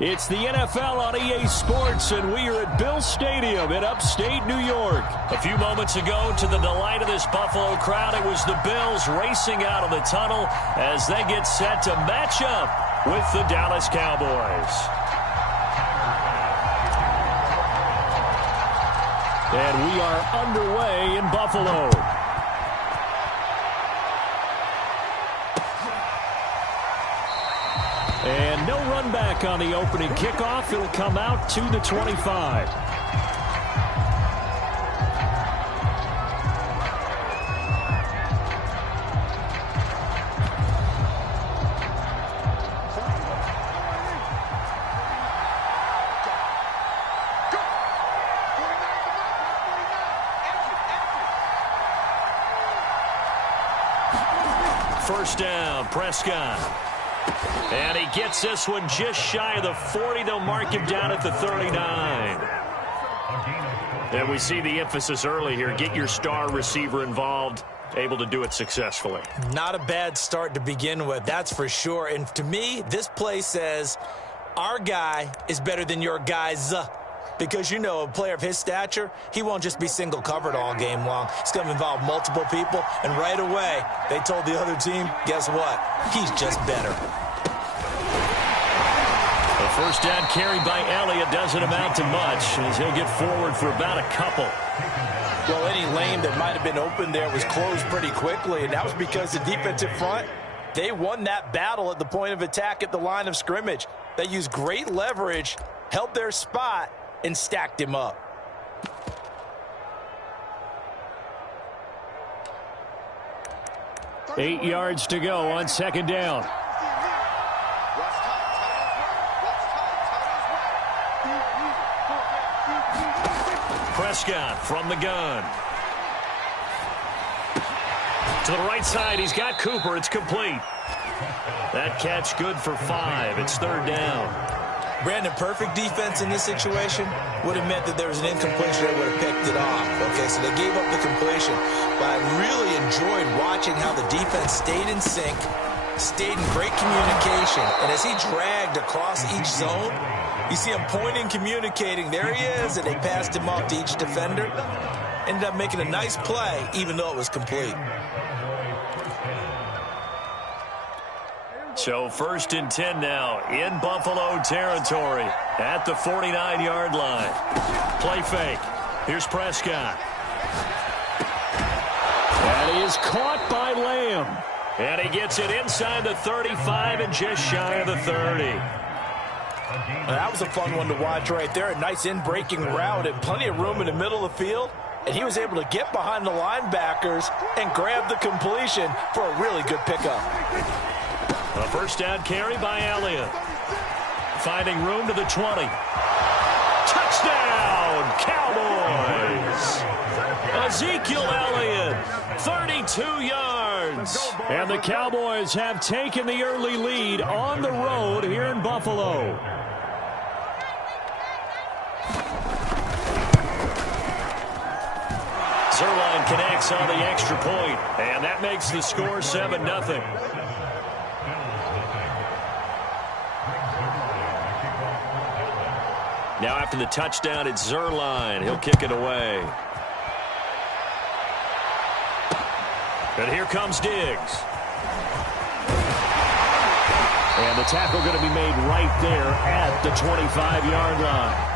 It's the NFL on EA Sports, and we are at Bill Stadium in upstate New York. A few moments ago, to the delight of this Buffalo crowd, it was the Bills racing out of the tunnel as they get set to match up with the Dallas Cowboys. And we are underway in Buffalo. And no run back on the opening kickoff. It'll come out to the 25. First down, Prescott. And he gets this one just shy of the 40. They'll mark him down at the 39. And we see the emphasis early here. Get your star receiver involved. Able to do it successfully. Not a bad start to begin with, that's for sure. And to me, this play says our guy is better than your guys. Because, you know, a player of his stature, he won't just be single covered all game long. It's going to involve multiple people. And right away, they told the other team, guess what? He's just better. The first down carry by Elliott doesn't amount to much as he'll get forward for about a couple. Well, any lane that might have been open there was closed pretty quickly, and that was because the defensive front, they won that battle at the point of attack at the line of scrimmage. They used great leverage, held their spot, and stacked him up. Eight yards to go on second down. Prescott from the gun. To the right side, he's got Cooper. It's complete. That catch good for 5. It's third down. Brandon, perfect defense in this situation would have meant that there was an incompletion. They would have picked it off. Okay, so they gave up the completion. But I really enjoyed watching how the defense stayed in sync, stayed in great communication. And as he dragged across each zone, you see him pointing, communicating. There he is, and they passed him off to each defender. Ended up making a nice play, even though it was complete. So first and 10 now in Buffalo territory at the 49-yard line. Play fake. Here's Prescott. And he is caught by Lamb. And he gets it inside the 35 and just shy of the 30. That was a fun one to watch right there. A nice in-breaking route and plenty of room in the middle of the field. And he was able to get behind the linebackers and grab the completion for a really good pickup. A first down carry by Elliott. Finding room to the 20. Touchdown, Cowboys! Ezekiel Elliott, 32 yards. And the Cowboys have taken the early lead on the road here in Buffalo. Zerline connects on the extra point, and that makes the score 7-0. Now after the touchdown, it's Zerline. He'll kick it away. And here comes Diggs. And the tackle going to be made right there at the 25-yard line.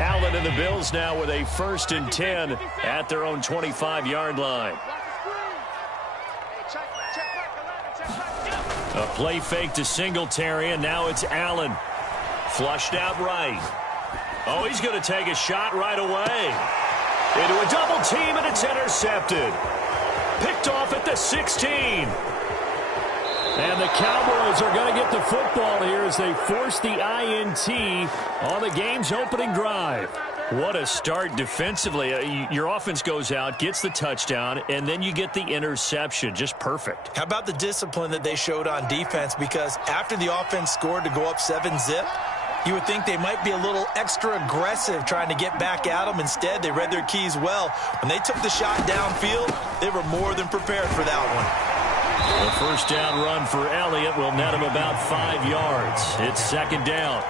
Allen and the Bills now with a first and 10 at their own 25-yard line. A play fake to Singletary, and now it's Allen. Flushed out right. Oh, he's going to take a shot right away. Into a double team, and it's intercepted. Picked off at the 16. And the Cowboys are going to get the football here as they force the INT on the game's opening drive. What a start defensively. Your offense goes out, gets the touchdown, and then you get the interception. Just perfect. How about the discipline that they showed on defense? Because after the offense scored to go up 7-zip, you would think they might be a little extra aggressive trying to get back at them. Instead, they read their keys well. When they took the shot downfield, they were more than prepared for that one. The first down run for Elliott will net him about 5 yards. It's second down.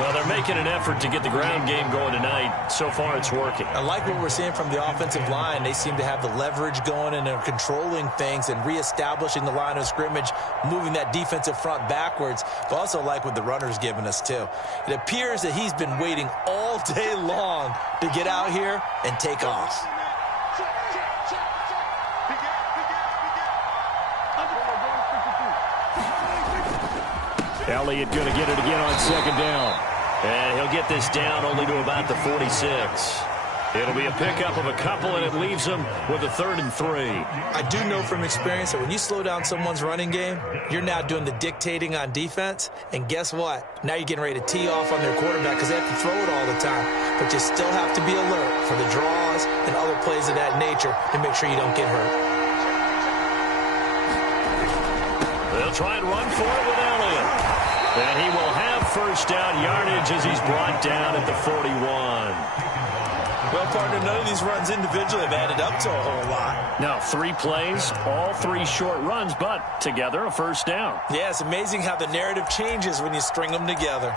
Well, they're making an effort to get the ground game going tonight. So far, it's working. I like what we're seeing from the offensive line. They seem to have the leverage going, and they're controlling things and reestablishing the line of scrimmage, moving that defensive front backwards. But also like what the runner's giving us, too. It appears that he's been waiting all day long to get out here and take off. Elliott going to get it again on second down. And he'll get this down only to about the 46. It'll be a pickup of a couple, and it leaves them with a 3rd and 3. I do know from experience that when you slow down someone's running game, you're now doing the dictating on defense. And guess what? Now you're getting ready to tee off on their quarterback because they have to throw it all the time. But you still have to be alert for the draws and other plays of that nature to make sure you don't get hurt. They'll try and run for it with Elliott. And he will have first down yardage as he's brought down at the 41. Well, partner, none of these runs individually have added up to a whole lot. Now, 3 plays, all 3 short runs, but together a first down. Yeah, it's amazing how the narrative changes when you string them together.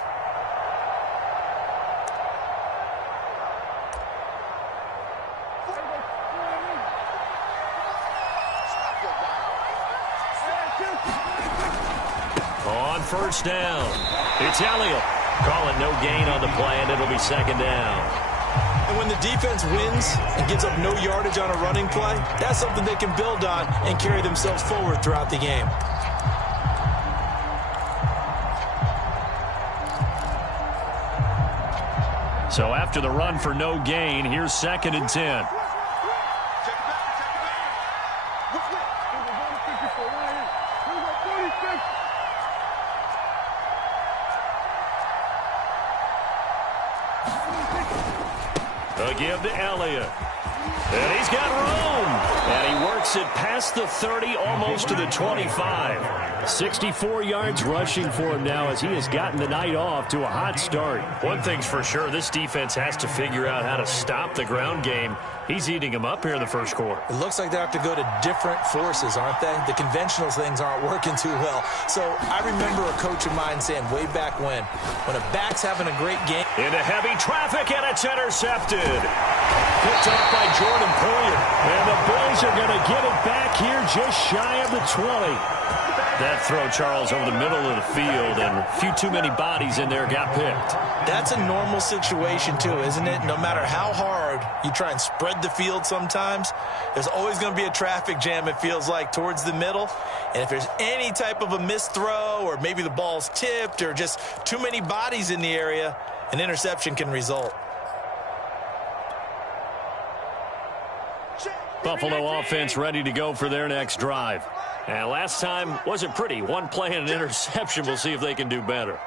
On first down, it's Elliott. Call it no gain on the play, and it'll be second down. And when the defense wins and gives up no yardage on a running play, that's something they can build on and carry themselves forward throughout the game. So after the run for no gain, here's 2nd and 10. A give to Elliott. And he's got room. And he works it past the 30, almost to the 25. 64 yards rushing for him now as he has gotten the night off to a hot start. One thing's for sure, this defense has to figure out how to stop the ground game. He's eating them up here in the first quarter. It looks like they have to go to different forces, aren't they? The conventional things aren't working too well. So I remember a coach of mine saying way back when a back's having a great game. Into heavy traffic, and it's intercepted. Picked off by Jordan Poyer. And the Bills are going to get it back here just shy of the 20. That throw, Charles, over the middle of the field, and a few too many bodies in there got picked. That's a normal situation, too, isn't it? No matter how hard you try and spread the field sometimes, there's always going to be a traffic jam, it feels like, towards the middle. And if there's any type of a missed throw, or maybe the ball's tipped, or just too many bodies in the area, an interception can result. Buffalo offense ready to go for their next drive. And last time wasn't pretty. One play and an interception. We'll see if they can do better.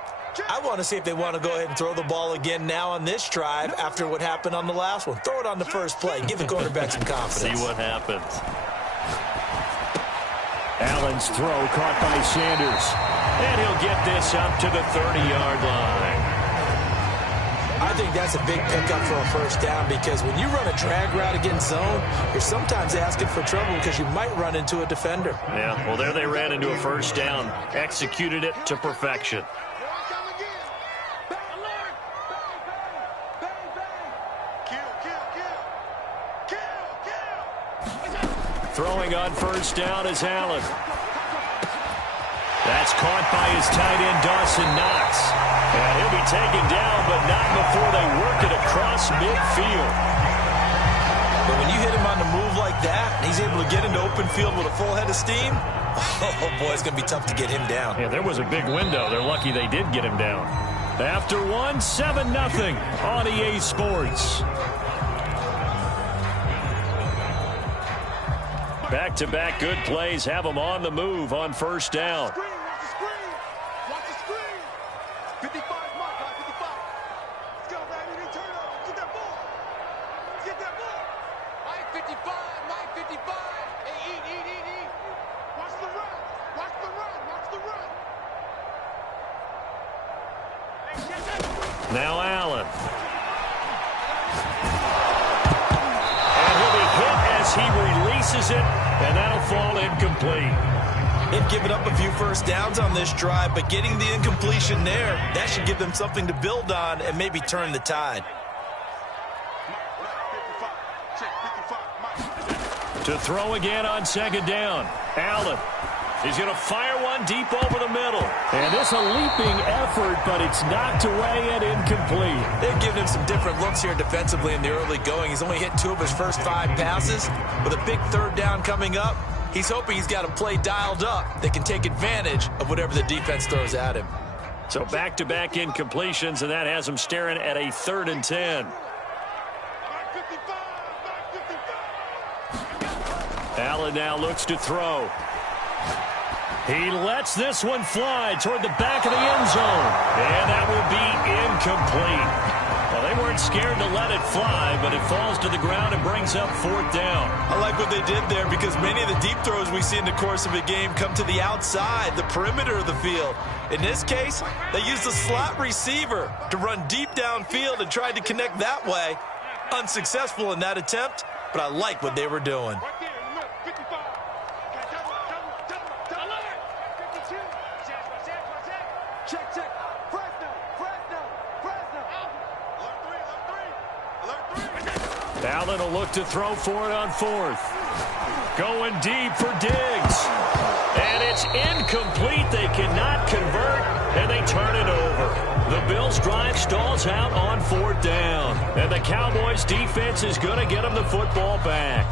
I want to see if they want to go ahead and throw the ball again now on this drive after what happened on the last one. Throw it on the first play. Give the quarterback some confidence. See what happens. Allen's throw caught by Sanders. And he'll get this up to the 30-yard line. I think that's a big pickup for a first down because when you run a drag route against zone, you're sometimes asking for trouble because you might run into a defender. Yeah, well, there they ran into a first down, executed it to perfection. Throwing on first down is Allen. That's caught by his tight end, Dawson Knox. And he'll be taken down, but not before they work it across midfield. But when you hit him on the move like that, and he's able to get into open field with a full head of steam, oh, boy, it's going to be tough to get him down. Yeah, there was a big window. They're lucky they did get him down. After one, 7-0 on EA Sports. Back-to-back good plays have them on the move on first down. Watch the screen. 55, 55. Let's go, baby. Turn up. Get that ball. 55, Mike 55. Hey, eat. Watch the run. Watch the run. Watch the run. Now Allen. And he'll be hit as he releases it, and that'll fall incomplete. They've given up a few first downs on this drive, but getting the incompletion there, that should give them something to build on and maybe turn the tide. To throw again on second down. Allen. He's going to fire one deep over the middle. And this a leaping effort, but it's knocked away and incomplete. They've given him some different looks here defensively in the early going. He's only hit 2 of his first 5 passes. With a big third down coming up, he's hoping he's got a play dialed up that can take advantage of whatever the defense throws at him. So back-to-back incompletions, and that has him staring at a 3rd and 10. Allen now looks to throw. He lets this one fly toward the back of the end zone. And that will be incomplete. Well, they weren't scared to let it fly, but it falls to the ground and brings up 4th down. I like what they did there because many of the deep throws we see in the course of a game come to the outside, the perimeter of the field. In this case, they used a slot receiver to run deep downfield and tried to connect that way. Unsuccessful in that attempt, but I like what they were doing. Allen will look to throw for it on 4th. Going deep for Diggs. And it's incomplete. They cannot convert, and they turn it over. The Bills' drive stalls out on 4th down. And the Cowboys' defense is going to get them the football back.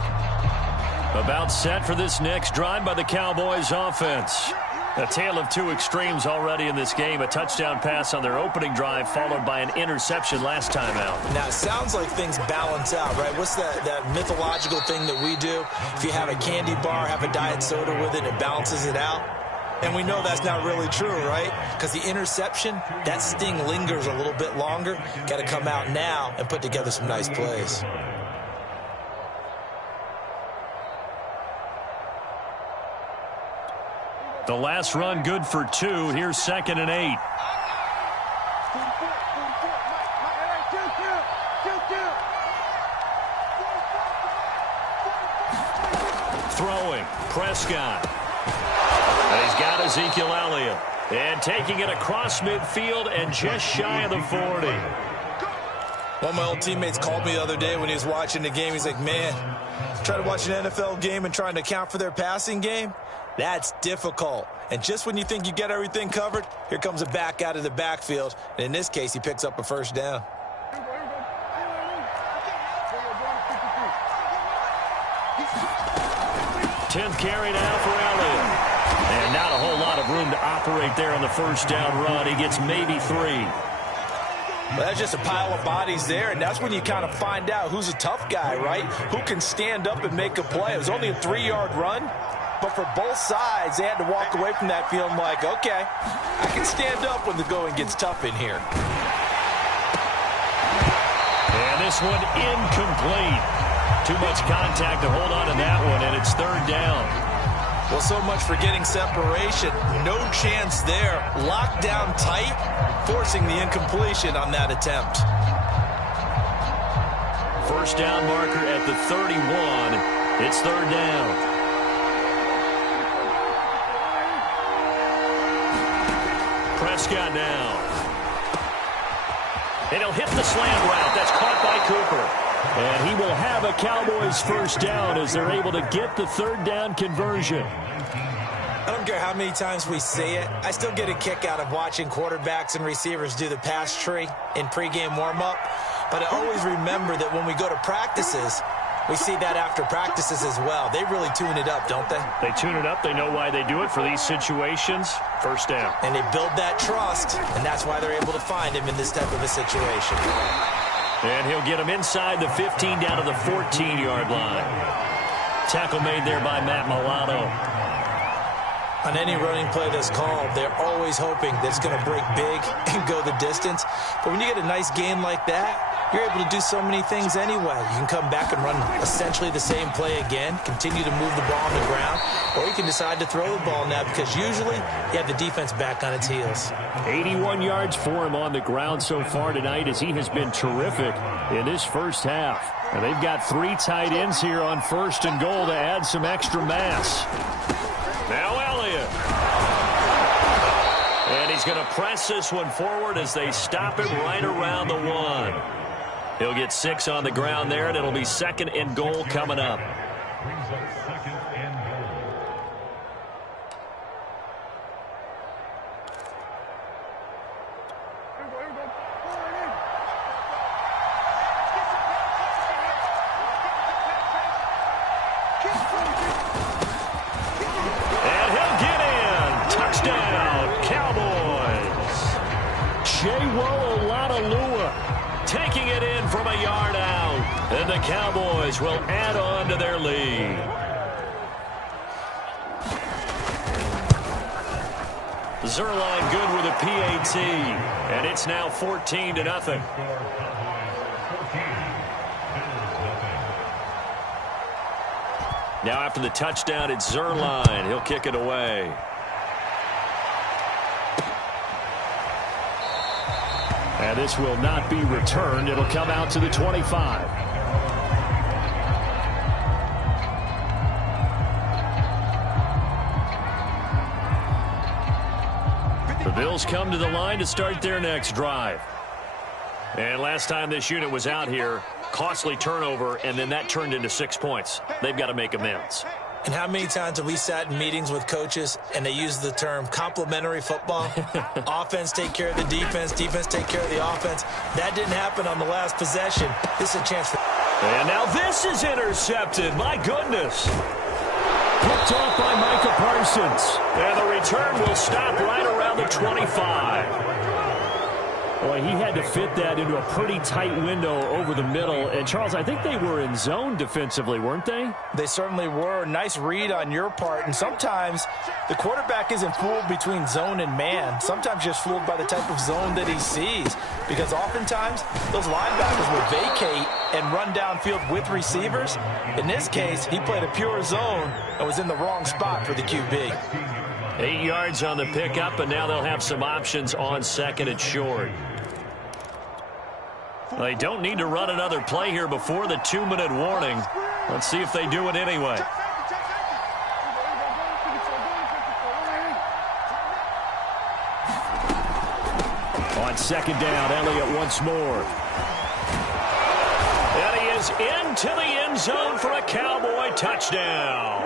About set for this next drive by the Cowboys' offense. A tale of 2 extremes already in this game. A touchdown pass on their opening drive followed by an interception last time out. Now, it sounds like things balance out, right? What's that mythological thing that we do? If you have a candy bar, have a diet soda with it, it balances it out. And we know that's not really true, right? Because the interception, that sting lingers a little bit longer. Got to come out now and put together some nice plays. The last run good for 2. Here's 2nd and 8. Throwing. Prescott. And he's got Ezekiel Elliott. And taking it across midfield and just shy of the 40. One of my old teammates called me the other day when he was watching the game. He's like, man, trying to watch an NFL game and trying to account for their passing game? That's difficult. And just when you think you get everything covered, here comes a back out of the backfield. And in this case, he picks up a first down. 10th carry now for Elliott. And not a whole lot of room to operate there on the first down run. He gets maybe 3. Well, that's just a pile of bodies there, and that's when you kind of find out who's a tough guy, right? Who can stand up and make a play. It was only a 3-yard run, but for both sides, they had to walk away from that feeling like, okay, I can stand up when the going gets tough in here. And this one incomplete. Too much contact to hold on to that one, and it's 3rd down. Well, so much for getting separation. No chance there. Locked down tight, forcing the incompletion on that attempt. First down marker at the 31. It's 3rd down. Prescott now. And he'll hit the slant route. That's caught by Cooper. And he will have a Cowboys first down as they're able to get the 3rd down conversion. I don't care how many times we say it. I still get a kick out of watching quarterbacks and receivers do the pass tree in pregame warm-up. But I always remember that when we go to practices, we see that after practices as well. They really tune it up, don't they? They tune it up. They know why they do it for these situations. First down. And they build that trust, and that's why they're able to find him in this type of a situation. And he'll get him inside the 15 down to the 14-yard line. Tackle made there by Matt Milano. On any running play that's called, they're always hoping that it's going to break big and go the distance. But when you get a nice gain like that, you're able to do so many things anyway. You can come back and run essentially the same play again, continue to move the ball on the ground, or you can decide to throw the ball now because usually you have the defense back on its heels. 81 yards for him on the ground so far tonight as he has been terrific in this first half. And they've got 3 tight ends here on 1st and goal to add some extra mass. Now Elliott. And he's going to press this one forward as they stop him right around the 1. He'll get 6 on the ground there, and it'll be 2nd and goal coming up. And he'll get in. Touchdown, Cowboys. Taking it in from a yard out. And the Cowboys will add on to their lead. Zerline good with a PAT. And it's now 14-0. Now after the touchdown, it's Zerline. He'll kick it away. And this will not be returned. It'll come out to the 25. The Bills come to the line to start their next drive. And last time this unit was out here, costly turnover, and then that turned into 6 points. They've got to make amends. And how many times have we sat in meetings with coaches and they use the term complementary football? Offense take care of the defense, defense take care of the offense. That didn't happen on the last possession. This is a chance for... And now this is intercepted. My goodness. Picked off by Micah Parsons. And the return will stop right around the 25. Boy, he had to fit that into a pretty tight window over the middle. And, Charles, I think they were in zone defensively, weren't they? They certainly were. Nice read on your part. And sometimes the quarterback isn't fooled between zone and man. Sometimes just fooled by the type of zone that he sees. Because oftentimes those linebackers will vacate and run downfield with receivers. In this case, he played a pure zone and was in the wrong spot for the QB. 8 yards on the pickup, and now they'll have some options on 2nd and short. They don't need to run another play here before the 2-minute warning. Let's see if they do it anyway. On 2nd down, Elliott once more. And he is into the end zone for a Cowboy touchdown.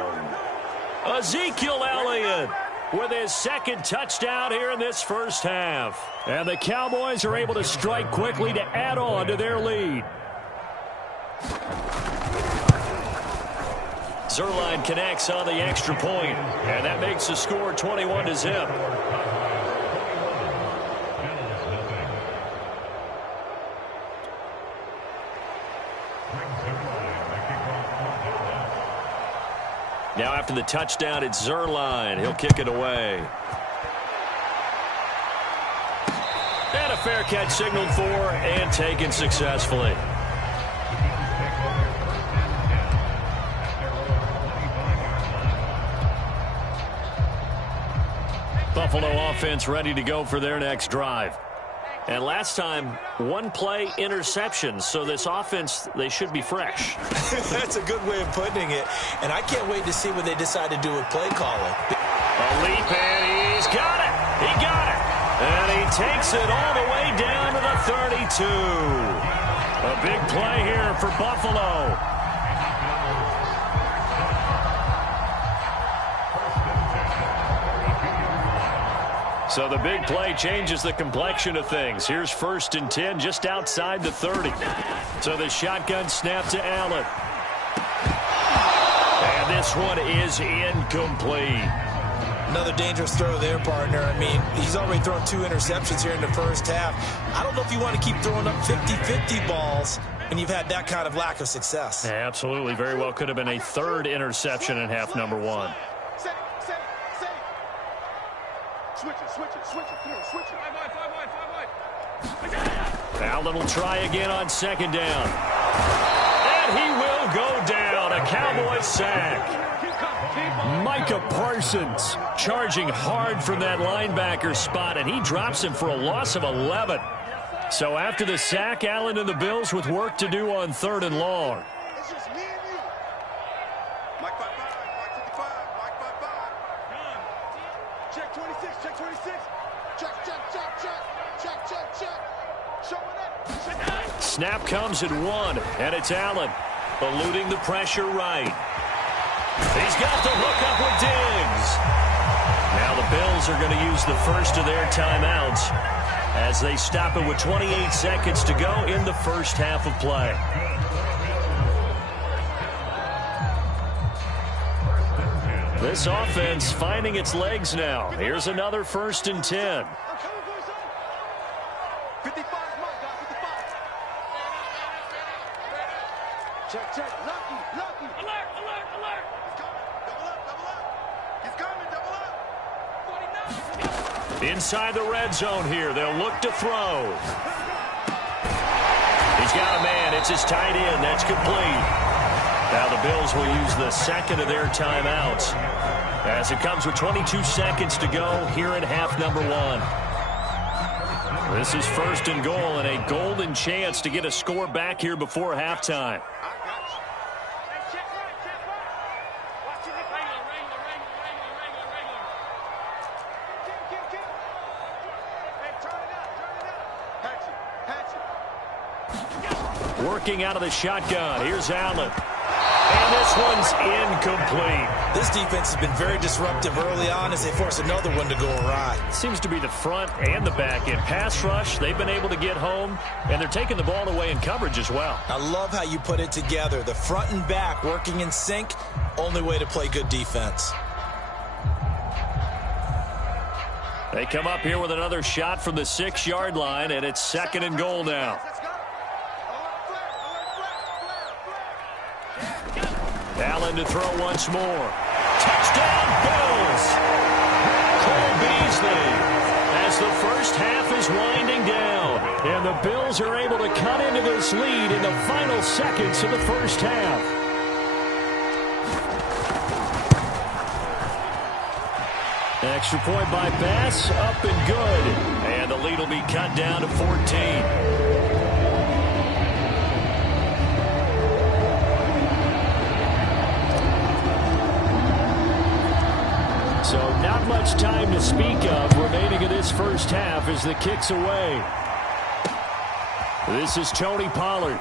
Ezekiel Elliott with his 2nd touchdown here in this first half. And the Cowboys are able to strike quickly to add on to their lead. Zerline connects on the extra point, and that makes the score 21-0. Now after the touchdown, it's Zerline. He'll kick it away. And a fair catch signaled for and taken successfully. Buffalo offense ready to go for their next drive. And last time, 1-play interception. So this offense, they should be fresh. That's a good way of putting it. And I can't wait to see what they decide to do with play calling. A leap, and he's got it. He got it. And he takes it all the way down to the 32. A big play here for Buffalo. So the big play changes the complexion of things. Here's 1st and 10 just outside the 30. So the shotgun snap to Allen. And this one is incomplete. Another dangerous throw there, partner. I mean, he's already thrown 2 interceptions here in the first half. I don't know if you want to keep throwing up 50-50 balls when you've had that kind of lack of success. Yeah, absolutely. Very well could have been a 3rd interception in half number 1. Switch it. Come on, switch it. 5 wide. Allen will try again on second down. And he will go down. A Cowboys sack. Micah Parsons charging hard from that linebacker spot, and he drops him for a loss of 11. So after the sack, Allen and the Bills with work to do on 3rd and long. It's just me and you. Mike 55, Mike 55, Mike 55. Check 26, check 26. Check. Showing up. Snap comes at 1, and it's Allen eluding the pressure right. He's got the hook up with Diggs. Now the Bills are going to use the first of their timeouts as they stop it with 28 seconds to go in the first half of play. This offense finding its legs now. Here's another 1st and 10. 55, Mike, 55. Check. Lucky. Alert. He's coming, double up. Inside the red zone here. They'll look to throw. He's got a man. It's his tight end. That's complete. Now the Bills will use the second of their timeouts as it comes with 22 seconds to go here in half number 1. This is 1st and goal and a golden chance to get a score back here before halftime. Working out of the shotgun. Here's Allen. And this one's incomplete. This defense has been very disruptive early on as they force another one to go awry. Seems to be the front and the back end. Pass rush, they've been able to get home, and they're taking the ball away in coverage as well. I love how you put it together. The front and back working in sync, only way to play good defense. They come up here with another shot from the 6-yard line, and it's 2nd and goal now. Allen to throw once more. Touchdown, Bills! Cole Beasley as the first half is winding down. And the Bills are able to cut into this lead in the final seconds of the first half. Extra point by Bass, up and good. And the lead will be cut down to 14. So not much time to speak of remaining in this first half as the kick's away. This is Tony Pollard.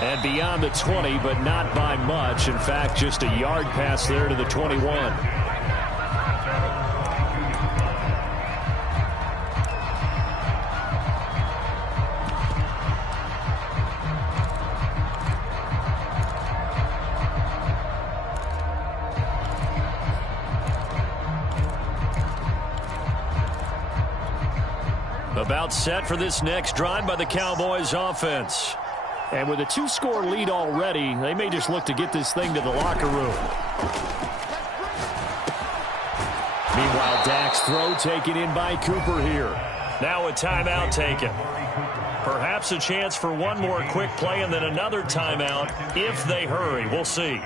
And beyond the 20, but not by much. In fact, just a yard pass there to the 21. About set for this next drive by the Cowboys offense. And with a 2-score lead already, they may just look to get this thing to the locker room. Meanwhile, Dak's throw taken in by Cooper here. Now a timeout taken. Perhaps a chance for one more quick play and then another timeout if they hurry. We'll see.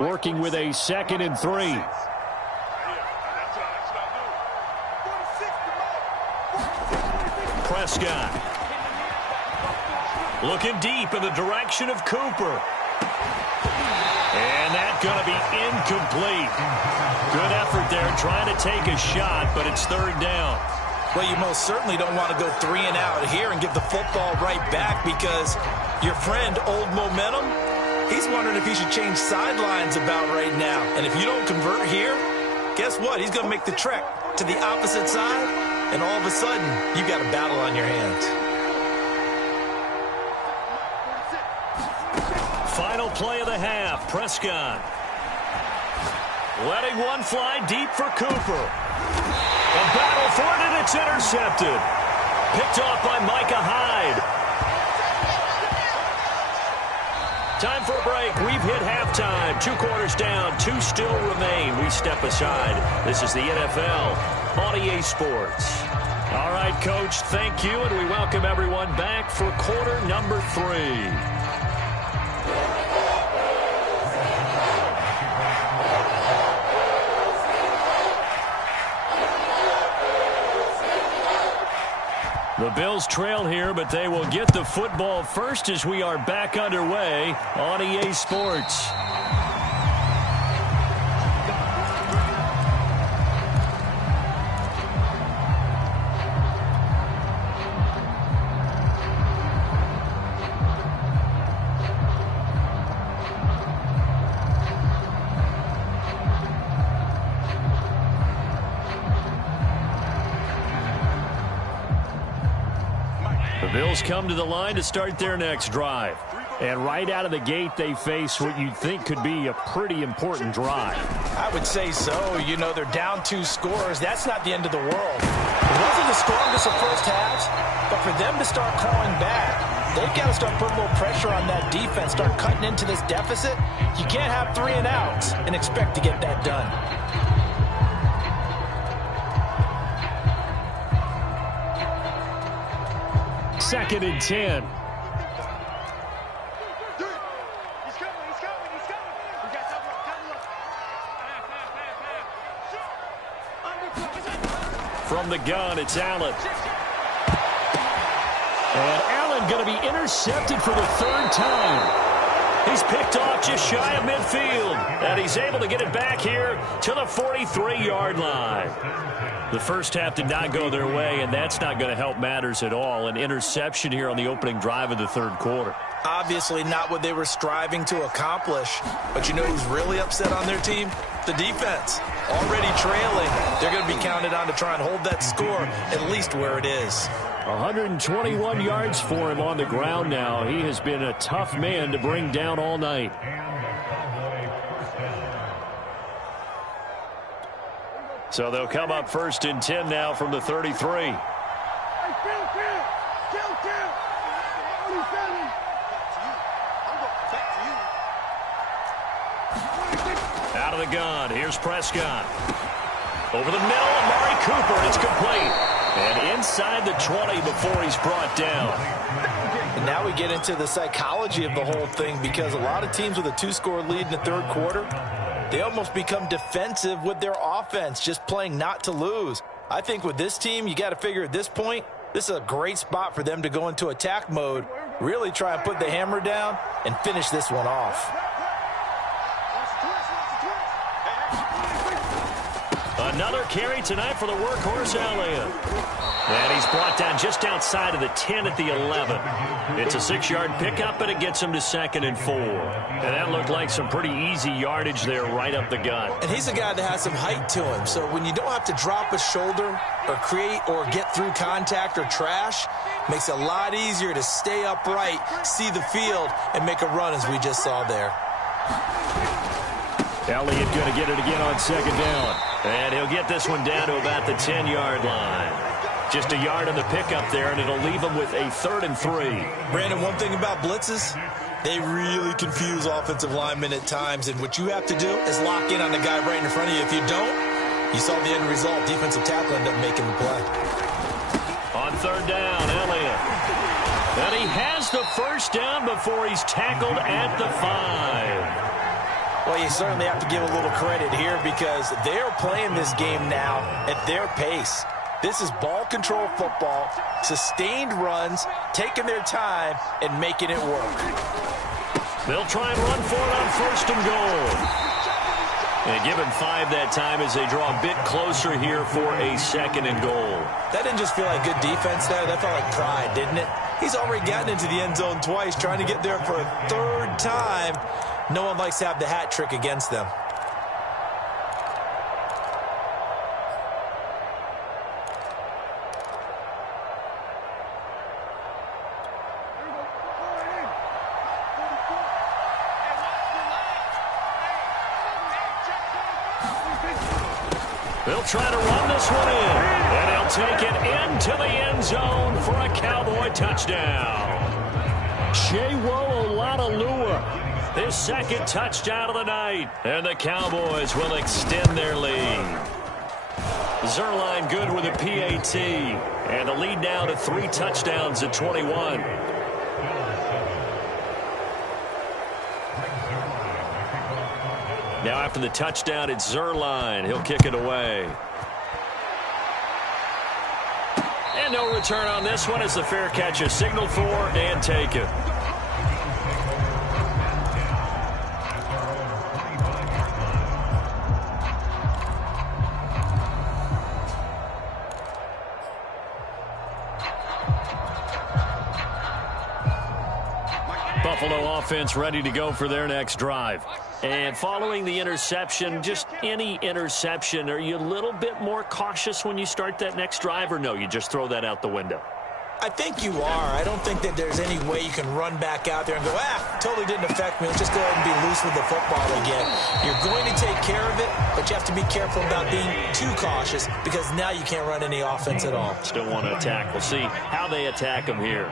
Working with a 2nd and 3. Prescott. Looking deep in the direction of Cooper. And that's going to be incomplete. Good effort there trying to take a shot, but it's 3rd down. Well, you most certainly don't want to go 3 and out here and give the football right back because your friend, Old Momentum, he's wondering if he should change sidelines about right now. And if you don't convert here, guess what? He's going to make the trek to the opposite side, and all of a sudden, you got a battle on your hands. Final play of the half, Prescott. Letting one fly deep for Cooper. A battle for it, and it's intercepted. Picked off by Micah Hyde. Time for a break. We've hit halftime. 2 quarters down. 2 still remain. We step aside. This is the NFL on EA Sports. All right, Coach, thank you, and we welcome everyone back for quarter number 3. The Bills trail here, but they will get the football first as we are back underway on EA Sports. Bills come to the line to start their next drive. And right out of the gate, they face what you'd think could be a pretty important drive. I would say so. You know, they're down 2 scores. That's not the end of the world. It wasn't the strongest of first halves, but for them to start calling back, they've got to start putting more pressure on that defense, start cutting into this deficit. You can't have 3 and outs and expect to get that done. Second and 10. From the gun, it's Allen. And Allen going to be intercepted for the 3rd time. He's picked off just shy of midfield. And he's able to get it back here to the 43-yard line. The first half did not go their way, and that's not going to help matters at all. An interception here on the opening drive of the 3rd quarter. Obviously not what they were striving to accomplish. But you know who's really upset on their team? The defense. Already trailing. They're going to be counted on to try and hold that score at least where it is. 121 yards for him on the ground now. He has been a tough man to bring down all night. So they'll come up 1st and 10 now from the 33. Out of the gun. Here's Prescott. Over the middle, Amari Cooper, and it's complete. And inside the 20 before he's brought down. And now we get into the psychology of the whole thing, because a lot of teams with a 2-score lead in the 3rd quarter, they almost become defensive with their offense, just playing not to lose. I think with this team, you got to figure at this point, this is a great spot for them to go into attack mode, really try and put the hammer down and finish this one off. Another carry tonight for the workhorse, Elliott. And he's brought down just outside of the 10 at the 11. It's a 6-yard pickup, and it gets him to 2nd and 4. And that looked like some pretty easy yardage there right up the gut. And he's a guy that has some height to him. So when you don't have to drop a shoulder or create or get through contact or trash, makes it a lot easier to stay upright, see the field, and make a run as we just saw there. Elliott going to get it again on 2nd down. And he'll get this one down to about the 10-yard line. Just a yard on the pickup there, and it'll leave him with a 3rd and 3. Brandon, one thing about blitzes, they really confuse offensive linemen at times, and what you have to do is lock in on the guy right in front of you. If you don't, you saw the end result. Defensive tackle ended up making the play. On 3rd down, Elliott. And he has the 1st down before he's tackled at the 5. Well, you certainly have to give a little credit here, because they're playing this game now at their pace. This is ball control football, sustained runs, taking their time, and making it work. They'll try and run for it on 1st and goal. And give him 5 that time as they draw a bit closer here for a 2nd and goal. That didn't just feel like good defense there. That felt like pride, didn't it? He's already gotten into the end zone twice, trying to get there for a 3rd time. No one likes to have the hat trick against them. They'll try to run this one in, and he'll take it into the end zone for a Cowboy touchdown. Shewo Oladolua His second touchdown of the night. And the Cowboys will extend their lead. Zerline good with a PAT. And the lead now to 3 touchdowns at 21. Now after the touchdown, it's Zerline. He'll kick it away. And no return on this one as the fair catch is signaled for and taken. Buffalo offense ready to go for their next drive. And following the interception, just any interception, are you a little bit more cautious when you start that next drive, or no, you just throw that out the window? I think you are. I don't think that there's any way you can run back out there and go, totally didn't affect me. Let's just go ahead and be loose with the football again. You're going to take care of it, but you have to be careful about being too cautious because now you can't run any offense at all. Still want to attack. We'll see how they attack them here.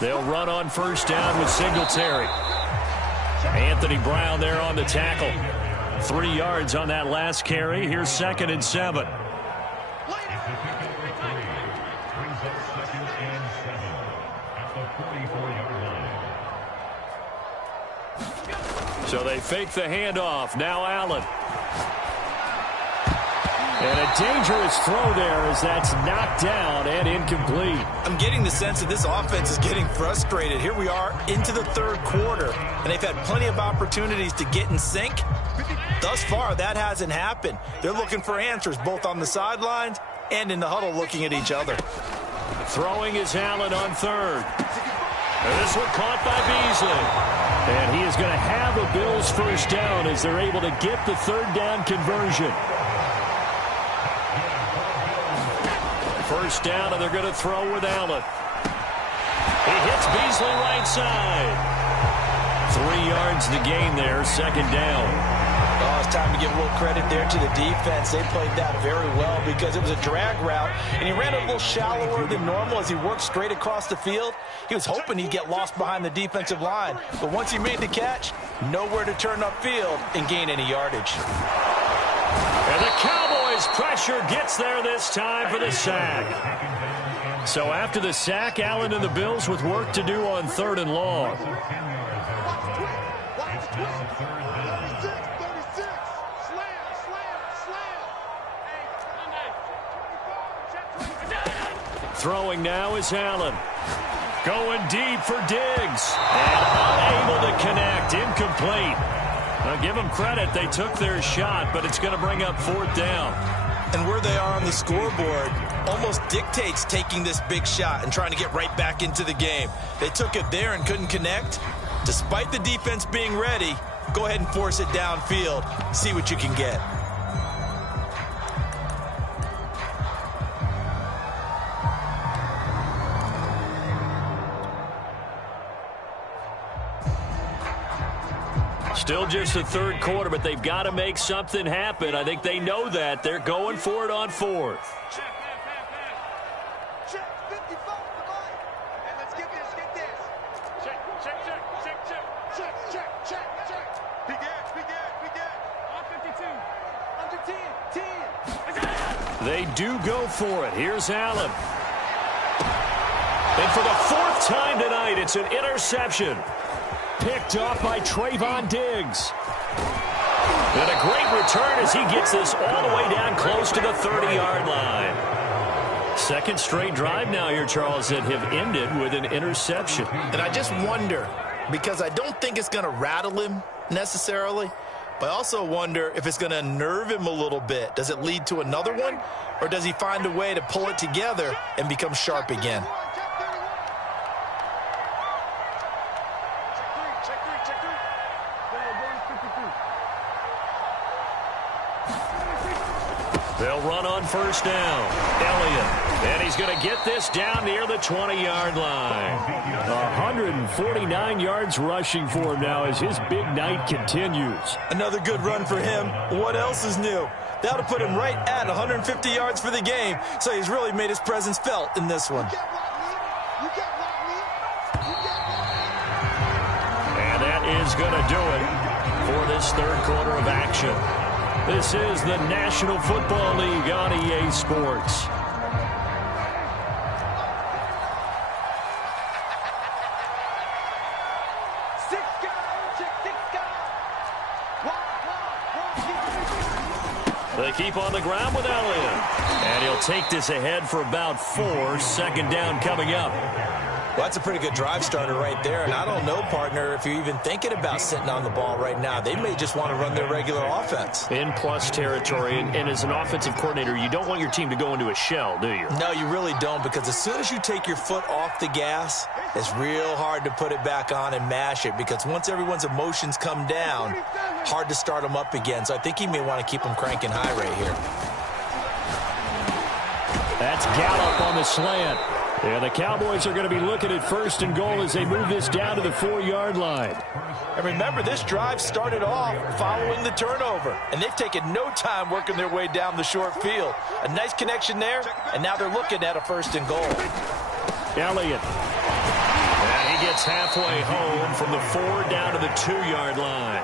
They'll run on first down with Singletary. Anthony Brown there on the tackle. 3 yards on that last carry. Here's 2nd and 7. So they fake the handoff. Now Allen. And a dangerous throw there as that's knocked down and incomplete. I'm getting the sense that this offense is getting frustrated. Here we are into the 3rd quarter, and they've had plenty of opportunities to get in sync. Thus far, that hasn't happened. They're looking for answers both on the sidelines and in the huddle looking at each other. Throwing is Allen on 3rd. And this one caught by Beasley. And he is going to have the Bills first down as they're able to get the 3rd down conversion. First down, and they're going to throw with Allen. He hits Beasley right side. 3 yards the gain there, 2nd down. Oh, it's time to give a little credit there to the defense. They played that very well because it was a drag route, and he ran a little shallower than normal as he worked straight across the field. He was hoping he'd get lost behind the defensive line, but once he made the catch, nowhere to turn upfield and gain any yardage. And the Cowboys' pressure gets there this time for the sack. So after the sack, Allen and the Bills with work to do on 3rd and long. Throwing now is Allen. Going deep for Diggs. And unable to connect. Incomplete. Now, give them credit. They took their shot, but it's going to bring up 4th down. And where they are on the scoreboard almost dictates taking this big shot and trying to get right back into the game. They took it there and couldn't connect. Despite the defense being ready, go ahead and force it downfield. See what you can get. Still just the 3rd quarter, but they've got to make something happen. I think they know that. They're going for it on 4th. Check, 55, come on. And let's get this. Check. Be good. On 52. Under 10. They do go for it. Here's Allen. And for the 4th time tonight, it's an interception. Picked off by Trayvon Diggs. And a great return as he gets this all the way down close to the 30-yard line. 2nd straight drive now here, Charles, that have ended with an interception. And I just wonder, because I don't think it's going to rattle him necessarily, but I also wonder if it's going to nerve him a little bit. Does it lead to another one, or does he find a way to pull it together and become sharp again? They'll run on first down. Elliott. And he's going to get this down near the 20-yard line. 149 yards rushing for him now as his big night continues. Another good run for him. What else is new? That'll put him right at 150 yards for the game. So he's really made his presence felt in this one. And that is going to do it for this third quarter of action. This is the National Football League on EA Sports. They keep on the ground with Elliott. And he'll take this ahead for about 4. Second down coming up. Well, that's a pretty good drive starter right there. And I don't know, partner, if you're even thinking about sitting on the ball right now. They may just want to run their regular offense. In plus territory. And as an offensive coordinator, you don't want your team to go into a shell, do you? No, you really don't, because as soon as you take your foot off the gas, it's real hard to put it back on and mash it, because once everyone's emotions come down, hard to start them up again. So I think he may want to keep them cranking high right here. That's Gallup on the slant. Yeah, the Cowboys are going to be looking at first and goal as they move this down to the 4-yard line. And remember, this drive started off following the turnover, and they've taken no time working their way down the short field. A nice connection there, and now they're looking at a first and goal. Elliott. And he gets halfway home from the 4 down to the 2-yard line.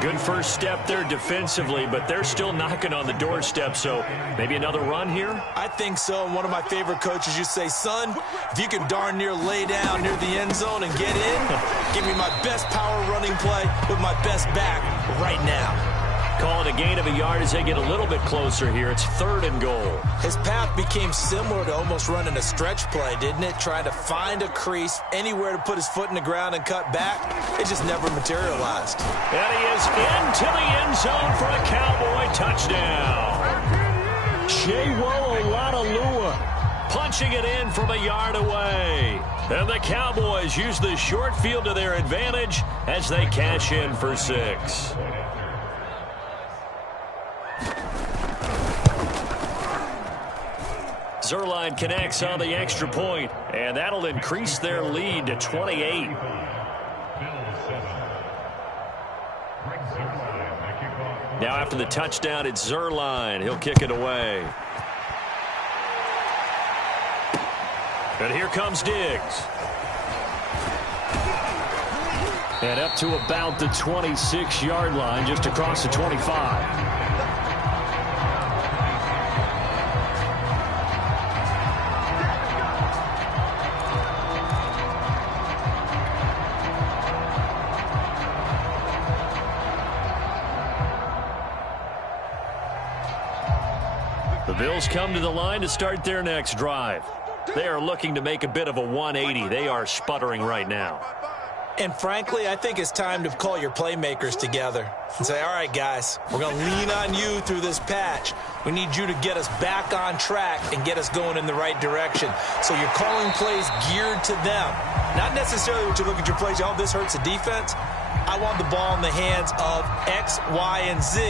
Good first step there defensively, but they're still knocking on the doorstep, so maybe another run here? I think so. And one of my favorite coaches used to say, son, if you can darn near lay down near the end zone and get in, give me my best power running play with my best back right now. Call it a gain of a yard as they get a little bit closer here. It's 3rd and goal. His path became similar to almost running a stretch play, didn't it? Trying to find a crease, anywhere to put his foot in the ground and cut back. It just never materialized. And he is into the end zone for a Cowboy touchdown. Shewo Olalua punching it in from a yard away. And the Cowboys use the short field to their advantage as they cash in for 6. Zerline connects on the extra point, and that'll increase their lead to 28. Now after the touchdown, it's Zerline. He'll kick it away. And here comes Diggs. And up to about the 26-yard line, just across the 25. The Bills come to the line to start their next drive. They are looking to make a bit of a 180. They are sputtering right now. And frankly, I think it's time to call your playmakers together and say, all right, guys, we're going to lean on you through this patch. We need you to get us back on track and get us going in the right direction. So you're calling plays geared to them. Not necessarily what you look at your plays, oh, this hurts the defense. I want the ball in the hands of X, Y, and Z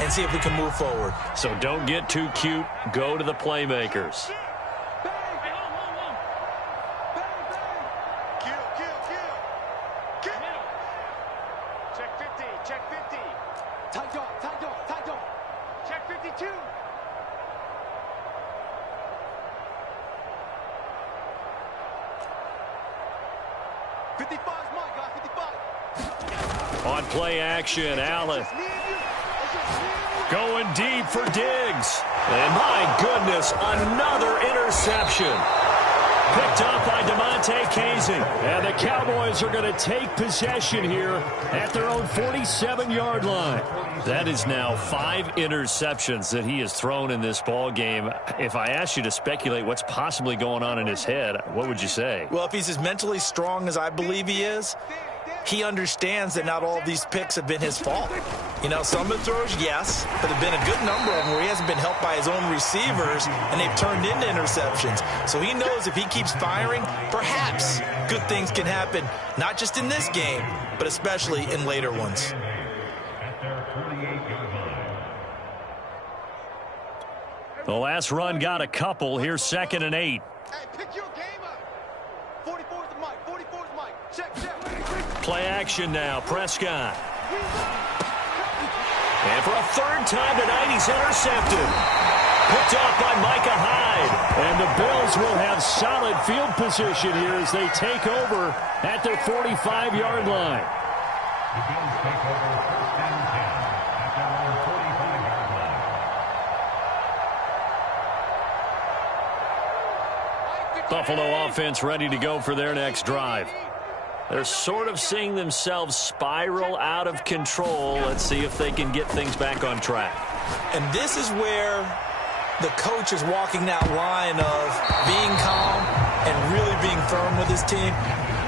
and see if we can move forward. So don't get too cute. Go to the playmakers. On play action, Allen going deep for Diggs. And my goodness, another interception. Picked up by DeMonte Casey. And the Cowboys are going to take possession here at their own 47-yard line. That is now 5 interceptions that he has thrown in this ball game. If I asked you to speculate what's possibly going on in his head, what would you say? Well, if he's as mentally strong as I believe he is, he understands that not all of these picks have been his fault. You know, some of the throws, yes, but there have been a good number of them where he hasn't been helped by his own receivers, and they've turned into interceptions. So he knows if he keeps firing, perhaps good things can happen, not just in this game, but especially in later ones. The last run got a couple. Here's 2nd and 8. Hey, pick your game up. 44's the mic. 44's the mic. Check. Play action now. Prescott. And for a 3rd time tonight, he's intercepted. Picked off by Micah Hyde. And the Bills will have solid field position here as they take over at their 45-yard line. The Bills take over 1st and 10 at their own 45-yard line. Buffalo offense ready to go for their next drive. They're sort of seeing themselves spiral out of control. Let's see if they can get things back on track. And this is where the coach is walking that line of being calm and really being firm with his team.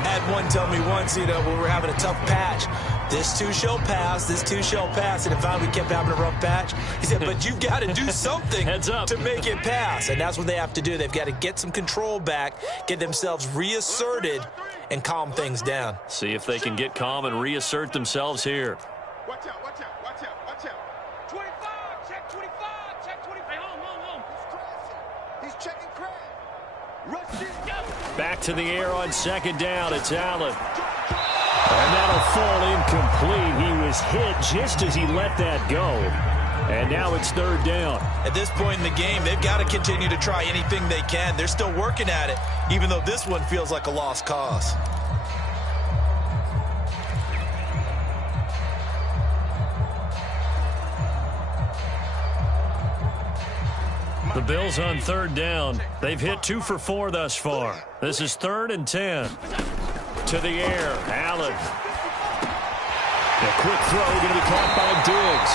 Had one tell me once, when we were having a tough patch, this too shall pass, this too shall pass. And if we kept having a rough patch, he said, but you've got to do something Heads up. to make it pass. And that's what they have to do. They've got to get some control back, get themselves reasserted, and calm things down. See if they can get calm and reassert themselves here. Watch out. 25. Check 25. Check 25. Hey, home. He's checking Craig. Rush this. Back to the air on 2nd down. It's Allen. And that'll fall incomplete. He was hit just as he let that go. And now it's 3rd down. At this point in the game, they've got to continue to try anything they can. They're still working at it, even though this one feels like a lost cause. The Bills on 3rd down. They've hit 2 for 4 thus far. This is 3rd and 10. To the air, Allen. A quick throw going to be caught by Diggs.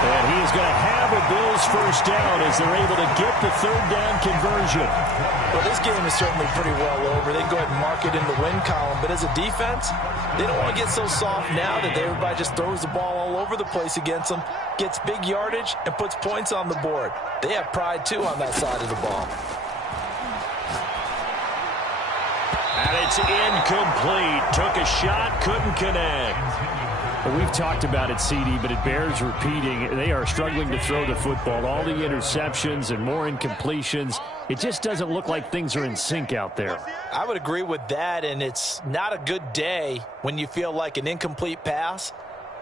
And he is going to have a Bills 1st down as they're able to get the 3rd down conversion. Well, this game is certainly pretty well over. They can go ahead and mark it in the win column. But as a defense, they don't want to get so soft now that everybody just throws the ball all over the place against them, gets big yardage, and puts points on the board. They have pride, too, on that side of the ball. And it's incomplete. Took a shot, couldn't connect. Well, we've talked about it, CD, but it bears repeating. They are struggling to throw the football. All the interceptions and more incompletions. It just doesn't look like things are in sync out there. I would agree with that, and it's not a good day when you feel like an incomplete pass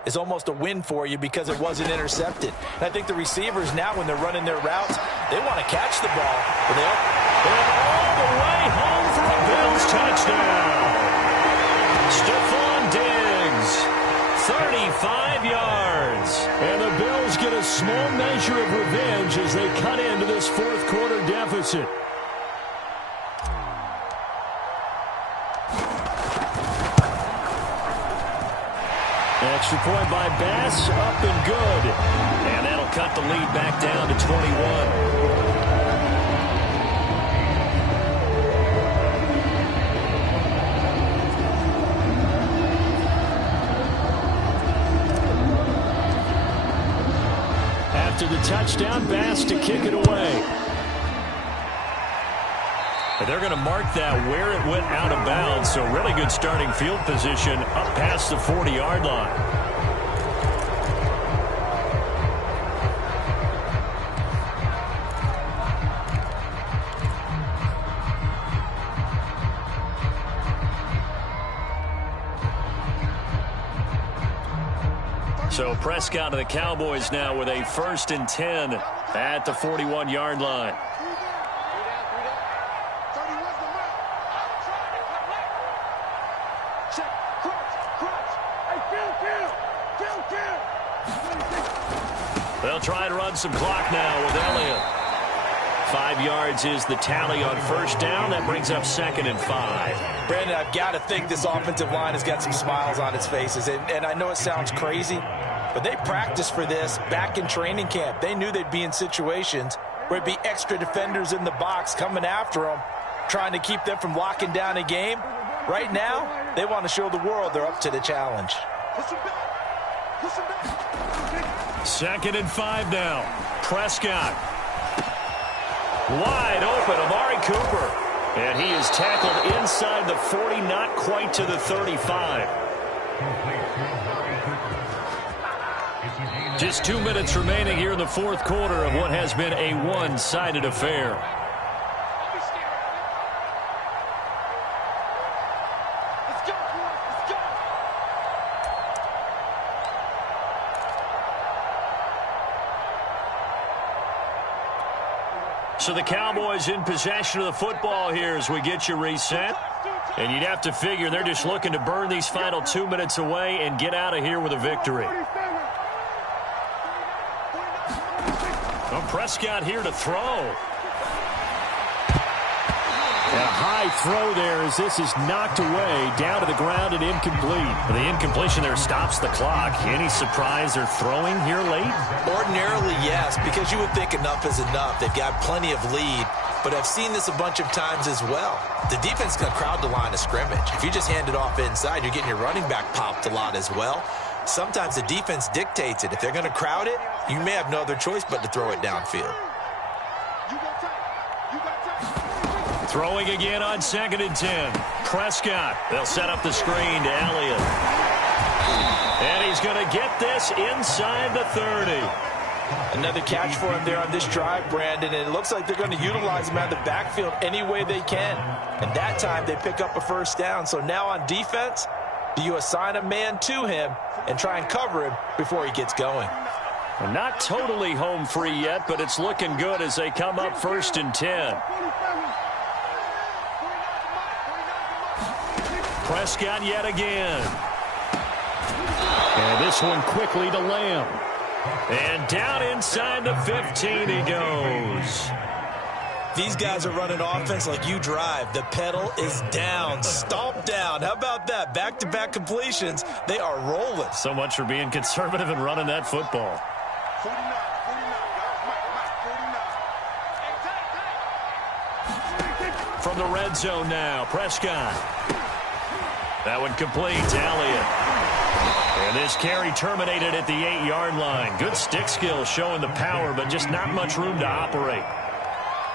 is almost a win for you because it wasn't intercepted. And I think the receivers now, when they're running their routes, they want to catch the ball. But they're all the way home for a Bills touchdown. Stephon Diggs, 35 yards. And the Bills get a small measure of revenge as they cut into this 4th quarter deficit. Extra point by Bass, up and good. And that'll cut the lead back down to 21. After the touchdown, Bass to kick it away. They're going to mark that where it went out of bounds, so really good starting field position up past the 40-yard line. So Prescott of the Cowboys now with a 1st and 10 at the 41-yard line. They'll try and run some clock now with Elliott. 5 yards is the tally on 1st down. That brings up 2nd and 5. Brandon, I've got to think this offensive line has got some smiles on its faces. And I know it sounds crazy, but they practiced for this back in training camp. They knew they'd be in situations where it'd be extra defenders in the box coming after them, trying to keep them from locking down a game. Right now, they want to show the world they're up to the challenge. 2nd and 5 now. Prescott. Wide open, Amari Cooper. And he is tackled inside the 40, not quite to the 35. It's a gain of Just 2 minutes remaining here in the fourth quarter of what has been a one-sided affair. Let's go, boys. Let's go. So the Cowboys in possession of the football here as we get you reset. And you'd have to figure they're just looking to burn these final 2 minutes away and get out of here with a victory. Well, Prescott here to throw. A high throw there as this is knocked away, down to the ground and incomplete. The incompletion there stops the clock. Any surprise they're throwing here late? Ordinarily, yes, because you would think enough is enough. They've got plenty of lead, but I've seen this a bunch of times as well. The defense can crowd the line of scrimmage. If you just hand it off inside, you're getting your running back popped a lot as well. Sometimes the defense dictates it. If they're going to crowd it, you may have no other choice but to throw it downfield. Throwing again on 2nd and 10. Prescott. They'll set up the screen to Elliott. And he's going to get this inside the 30. Another catch for him there on this drive, Brandon, and it looks like they're going to utilize him out of the backfield any way they can. And that time they pick up a first down. So now on defense, do you assign a man to him and try and cover him before he gets going? Well, not totally home free yet, but it's looking good as they come up 1st and 10. Prescott yet again. And this one quickly to Lamb. And down inside the 15 he goes. These guys are running offense like you drive. The pedal is down, stomp down. How about that? Back-to-back completions. They are rolling. So much for being conservative and running that football. 49, From the red zone now, Prescott. That one complete to Elliott. And this carry terminated at the 8-yard line. Good stick skill showing the power, but just not much room to operate.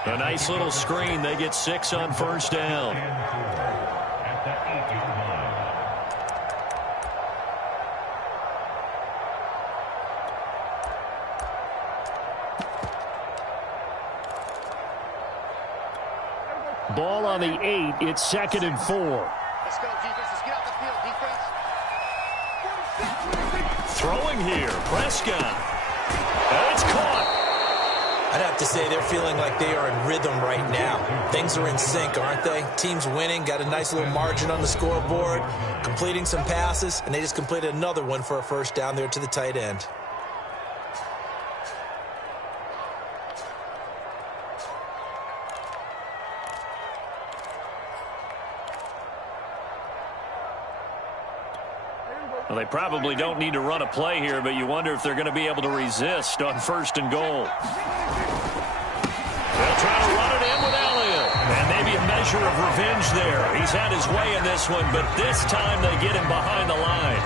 A nice little screen. They get 6 on 1st down. at the 8-yard line. Ball on the 8. It's 2nd and 4. Let's go, defense. Let's get out the field, defense. Throwing here, Prescott. And it's caught. I'd have to say they're feeling like they are in rhythm right now. Things are in sync, aren't they? Team's winning, got a nice little margin on the scoreboard, completing some passes, and they just completed another one for a first down there to the tight end. Well, they probably don't need to run a play here, but you wonder if they're going to be able to resist on 1st and goal. They'll try to run it in with Elliott. And maybe a measure of revenge there. He's had his way in this one, but this time they get him behind the line.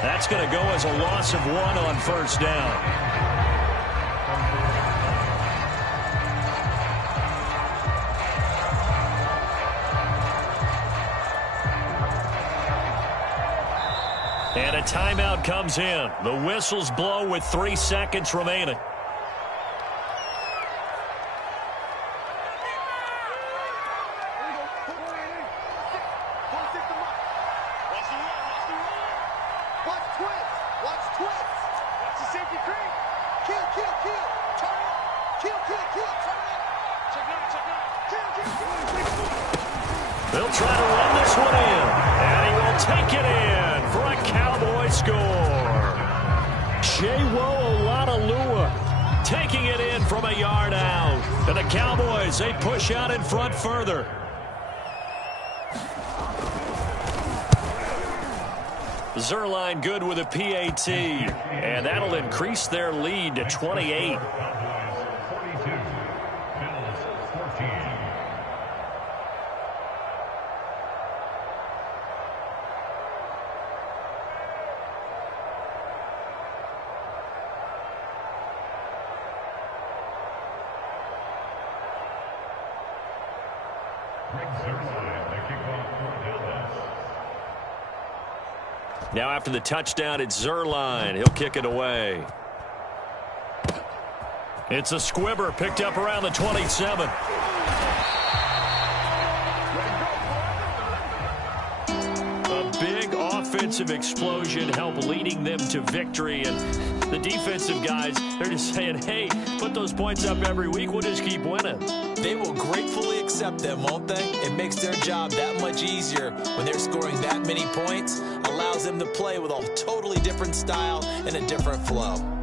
That's going to go as a loss of 1 on 1st down. And a timeout comes in. The whistles blow with 3 seconds remaining. They'll try to run this one in. And he will take it in for a Cowboy score. J-Wo Oladolua Taking it in from a yard out. And the Cowboys, they push out in front further. Zerline good with a PAT. And that'll increase their lead to 28. Cowboys 42, Bills 14. Greg Zerline, the kickoff for Dallas. Now after the touchdown, it's Zerline. He'll kick it away. It's a squibber picked up around the 27. A big offensive explosion helped leading them to victory. And the defensive guys, they're just saying, hey, put those points up every week. We'll just keep winning. They will gratefully accept them, won't they? It makes their job that much easier when they're scoring that many points. Allows them to play with a totally different style and a different flow.